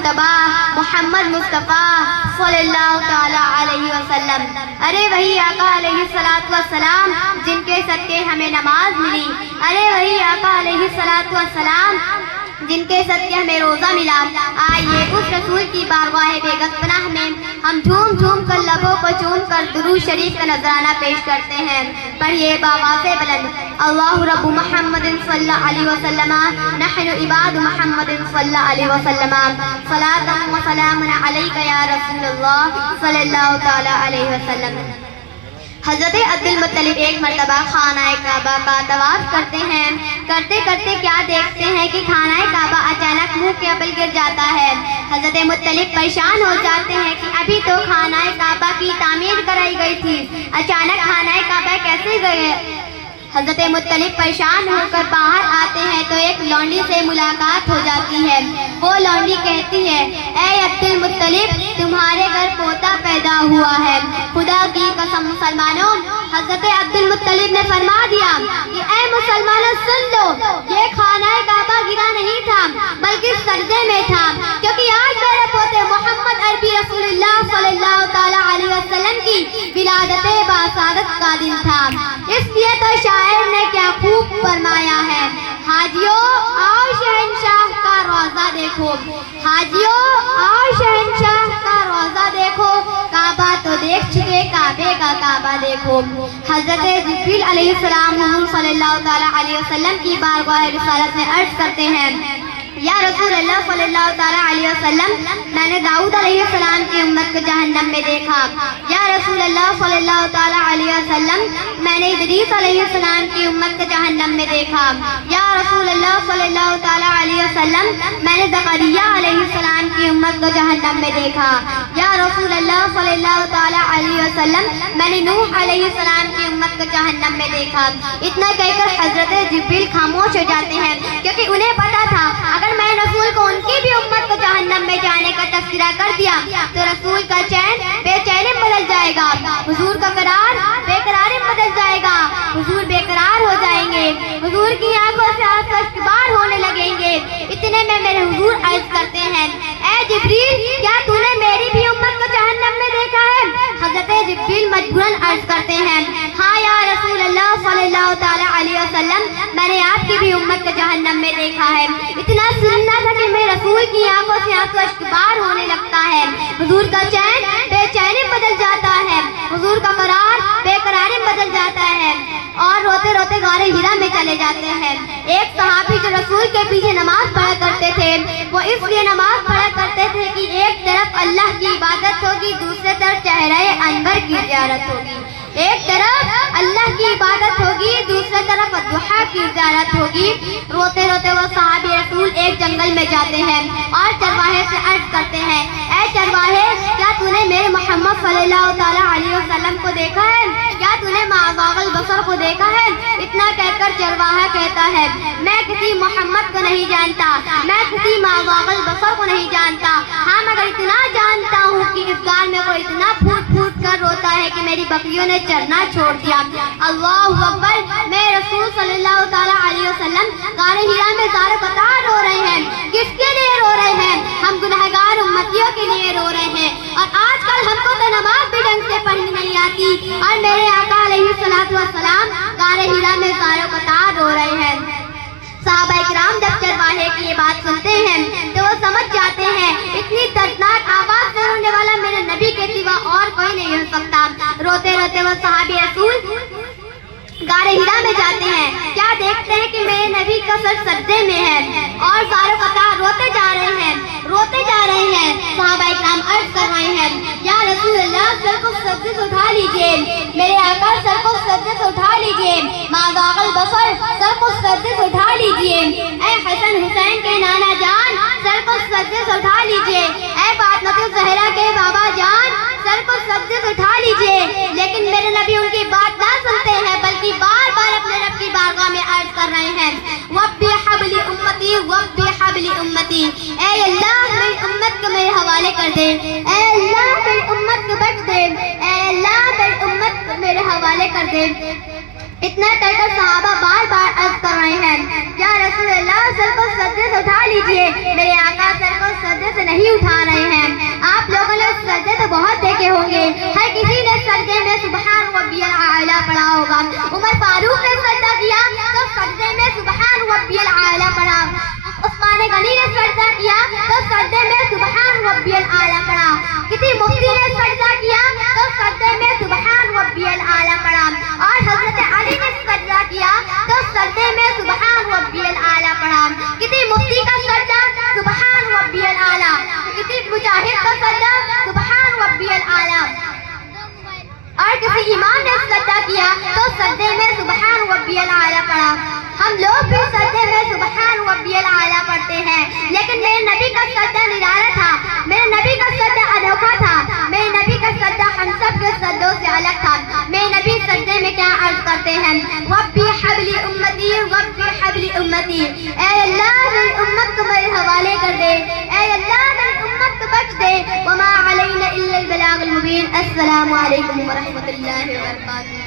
مجتبی محمد مصطفیٰ صلی اللہ تعالیٰ علیہ وسلم۔ ارے وہی آقا علیہ السلام جن کے صدقے ہمیں نماز ملی، ارے وہی آقا علیہ السلام جن کے صدقے ہمیں روزہ ملا۔ آئیے اس رسول کی بارگاہ بیگت پناہ میں ہم جھوم جھوم کر لبوں کو چوم کر درود شریف کا نذرانہ پیش کرتے ہیں۔ پڑھیے بآواز بلند، اللہ رب محمد صلی اللہ علیہ وسلم، نحن عباد محمد صلی اللہ علیہ وسلم، صلاۃ و سلام علیک یا رسول اللہ صلی اللہ تعالی علیہ وسلم۔ حضرت عبد المطلب ایک مرتبہ خانہ کعبہ کا طواف کرتے ہیں، کرتے کرتے کیا دیکھتے ہیں کہ خانہ کعبہ اچانک منہ کے بل گر جاتا ہے۔ حضرت مطلب پریشان ہو جاتے ہیں کہ ابھی تو خانہ کعبہ کی تعمیر کرائی گئی تھی، اچانک خانہ کعبہ کیسے گئے؟ حضرت مطلب پریشان ہو کر باہر آتے ہیں تو ایک لونڈی سے ملاقات ہو جاتی ہے۔ وہ لونڈی کہتی ہے، اے عبد المطلب، تمہارے گھر پوتا پیدا ہوا ہے۔ خدا کی قسم مسلمانوں، حضرت عبد المطلب نے فرما دیا کہ اے مسلمانوں سن لو، یہ خانہ کعبہ گرا نہیں تھا بلکہ سجدے میں تھا، کیونکہ آج میرے پوتے محمد عربی رسول اللہ صلی اللہ تعالی علیہ وسلم کی ولادت باسعادت کا دن تھا۔ اس لیے تو شاعر نے کیا خوب فرمایا ہے، حاجیو آؤ شہنشاہ کا روضہ دیکھو، حاجیو آؤ شہنشاہ کا روضہ دیکھو، کعبہ تو دیکھ چکے، کعبے کا کعبہ دیکھو۔ حضرت جبریل علیہ السلام حضور صلی اللہ تعالی علیہ وسلم کی بارگاہ رسالت میں عرض کرتے ہیں، یا رسول اللہ صلی اللہ تعالی علیہ وسلم، میں نے داؤد علیہ السلام کی امت کو جہنم میں دیکھا۔ یا رسول اللہ صلی اللہ تعالی علیہ وسلم، میں نے ادریس علیہ السلام کی امت کو جہنم میں دیکھا۔ یا رسول اللہ صلی اللہ تعالی علیہ وسلم، میں نے زکریا علیہ السلام کی امت کو جہنم میں دیکھا۔ یا رسول اللہ صلی اللہ تعالی علیہ وسلم، میں نے نوح علیہ السلام کی امت کو جہنم میں دیکھا۔ اتنا کہہ کر حضرت جبریل خاموش ہو جاتے ہیں، کیونکہ انہیں پتا تھا اگر میں رسول کو ان کی بھی امت کو جہنم میں جانے کا تذکرہ کر دیا تو رسول کا چین بے چینی بدل جائے گا، حضور کا قرار بے قراری بدل جائے گا، حضور بے قرار ہو جائیں گے، حضور کی آنکھوں سے آنسو اشکبار ہونے لگیں گے۔ اتنے میں میرے حضور عرض کرتے ہیں، اے جبریل، کیا تو نے میری بھی امت کو جہنم میں دیکھا ہے؟ حضرت جبریل مجبوراً عرض کرتے ہیں، ہاں یا رسول اللہ صلی اللہ تعالی علیہ وسلم، میں نے آپ کی بھی امت کو جہنم میں دیکھا ہے۔ اتنا سننا تھا کہ میں رسول کی آنکھوں سے آنسو اشکبار ہونے لگتا ہے، حضور کا چین بے چینی بدل جاتا ہے، حضور کا قرار بے قراری بدل جاتا ہے، اور روتے روتے غار ہرا میں چلے جاتے ہیں۔ ایک صحابی جو رسول کے پیچھے نماز پڑھا کرتے تھے، وہ اس لیے نماز پڑھا کرتے تھے کہ ایک طرف اللہ کی عبادت ہوگی، دوسرے طرف چہرہ انور کی زیارت ہوگی۔ ایک طرف اللہ کی عبادت ہوگی، دوسرے طرف ضحیٰ کی زیارت ہوگی۔ روتے روتے وہ صحابی رسول ایک جنگل میں جاتے ہیں اور چرواہے سے عرض کرتے ہیں، اے چرواہے، کیا تو نے میرے محمد صلی اللہ تعالی علیہ وسلم کو دیکھا ہے؟ کیا تو نے ما زاغ البصر کو دیکھا ہے؟ اتنا کہہ کر چرواہا کہتا ہے، میں کسی محمد کو نہیں جانتا، میں کسی ما زاغ البصر کو نہیں جانتا، ہاں مگر اتنا جانتا ہوں کہ اس غار میں کوئی اتنا پھوٹ پھوٹ کر روتا ہے کہ میری بکریوں نے چرنا چھوڑ دیا۔ اللہ اکبر! میں رسول صلی اللہ تعالی علیہ وسلم غار ہرا میں زار قطار رو رہے ہیں۔ کس کے لیے رو رہے ہیں؟ ہم گنہگار امتیوں کے لیے رو رہے ہیں، اور آج کل ہم کو تو نماز بھی ڈھنگ سے پڑھنی نہیں آتی، اور میرے آقا علیہ السلام غار ہرا میں زار قطار رو رہے ہیں۔ صحابہ اکرام جب چرواہے کی یہ بات سنتے ہیں تو وہ سمجھ جاتے ہیں اتنی دردناک آواز سے رونے والا میرے نبی کے سوا اور کوئی نہیں ہو سکتا۔ روتے روتے وہ صحابی رسول غار ہرا میں جاتے ہیں، کیا دیکھتے ہیں کہ میرے نبی کا سر سجدے میں ہے اور زار قطار روتے جا رہے ہیں، روتے جا رہے ہیں۔ صحابہ اکرام عرض کر رہے ہیں، یا رسول اللہ، سر کو سجدے سے اٹھا لیجئے، میرے آقا سر کو سجدے سے اٹھا لیجئے، ما زاغ البصر، سر کو سجدے سے اٹھا لیجئے، اے حسن حسین کے نانا جان، سر کو سجدے سے اٹھا لیجئے، اے فاطمہ الزہرا کے بابا جان، سر کو سجدے سے اٹھا لیجئے۔ لیکن میرے نبی ان کی بات نہ سنتے ہیں، بلکہ بار بار اپنے رب کی بارگاہ میں عرض کر رہے ہیں، وَبِّ حَبْلِ أُمَّتِي وَبِّ حَبْلِ أُمَّتِي، اے اللہ میری امت کو میرے حوالے کر دے، اے اللہ میری امت کو بخش دے، اے اللہ میری امت کو میرے حوالے کر دے۔ اتنا کہہ کر صحابہ بار بار عرض کر رہے ہیں، یا رسول اللہ، سر کو سجدے سے اٹھا لیجئے، میرے آقا سر کو سجدے سے نہیں سبحان ربی الاعلیٰ پڑھا ہوگا. عمر فاروق نے سجدہ کیا تو سجدے میں سبحان ربی الاعلیٰ پڑھا. عثمان غنی نے سجدہ کیا تو سجدے میں سبحان ربی الاعلیٰ پڑھا. کسی مفتی نے سجدہ کیا تو سجدے میں سبحان ربی الاعلیٰ پڑھا. اور حضرت علی نے سجدہ کیا تو سجدے میں سبحان ربی الاعلیٰ پڑھا. کسی مفتی کا سجدہ سبحان ربی الاعلیٰ, کسی مجاہد کا سجدہ سبحان ربی الاعلیٰ, اور کسی امام نے سجدہ کیا تو سجدے میں سبحان ربی الاعلیٰ پڑھا. ہم لوگ بھی سجدے میں سبحان ربی الاعلیٰ پڑھتے ہیں, لیکن میرے نبی کا سجدہ نرالا تھا, میرے نبی کا سجدہ انوکھا تھا, میرے نبی کا سجدہ ہم سب کے سجدوں سے الگ تھا. میرے نبی سجدے میں کیا عرض کرتے ہیں, ربی حبلی امتی ربی حبلی امتی, اے اللہ میری امت کو میرے حوالے کر دے, اے اللہ میری امت کو بخش دے. وما علینا الا البلاغ المبین. السلام علیکم ورحمۃ اللہ وبرکاتہ.